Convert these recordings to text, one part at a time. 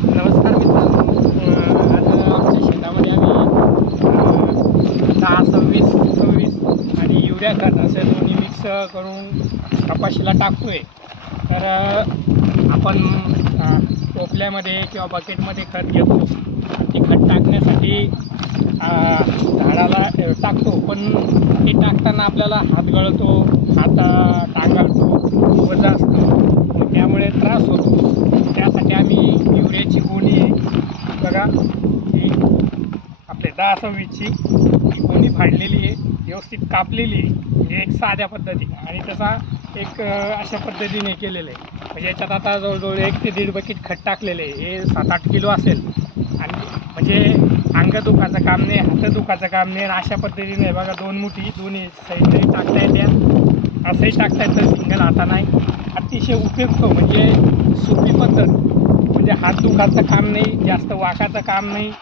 नमस्कार मित्रांनो. आज आमच्या शेतामध्ये आम्ही दहा सव्वीस सव्वीस आणि युरिया खत असे दोन्ही मिक्स करून कपाशीला टाकतोय. तर आपण टोपल्यामध्ये किंवा बकेटमध्ये खत घेतो. ते खत टाकण्यासाठी झाडाला टाकतो. पण ते टाकताना आपल्याला हात गळतो हात अं, वजा असतं मग त्यामुळे त्रास होतो त्यासाठी आम्ही युरियाची गोणी आहे बघा ही आपले दहा सव्वीसची ही कोणी फाडलेली आहे व्यवस्थित कापलेली आहे. म्हणजे एक साध्या पद्धतीने. आणि तसा एक अशा पद्धतीने केलेलं आहे. म्हणजे याच्यात आता जवळजवळ एक ते दीड बकेट खत टाकलेलं आहे. हे सात आठ किलो असेल. आणि म्हणजे अंग दुखाचं काम नाही हात दुखाचं काम नाही. आणि अशा पद्धतीने बघा दोन मुठी दोन्ही साईडने टाकता येत्या. असंही टाकता येतं सिंगल हाता नाही. अतिशय उपयुक्त म्हणजे सोपी पद्धत. म्हणजे हात दुखाचं काम नाही जास्त वाकाचं काम नाही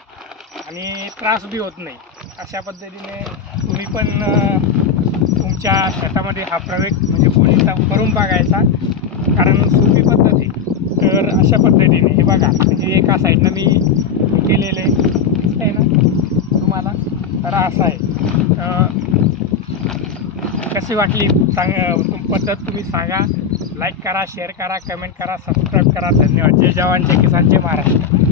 आणि त्रास बी होत नाही. अशा पद्धतीने तुम्ही पण तुमच्या शेतामध्ये हा प्रयोग म्हणजे कोणीचा करून बघायचा. कारण सोपी पद्धती तर अशा पद्धतीने हे बघा म्हणजे एका साईडनं मी केलेलं आहे. ना तुम्हाला? तर असं आहे. कशी वाटली? सांग पद्धत तुम्ही सांगा. लाईक करा शेअर करा कमेंट करा सबस्क्राईब करा. धन्यवाद. जय जवान जय किसान जय महाराष्ट्र.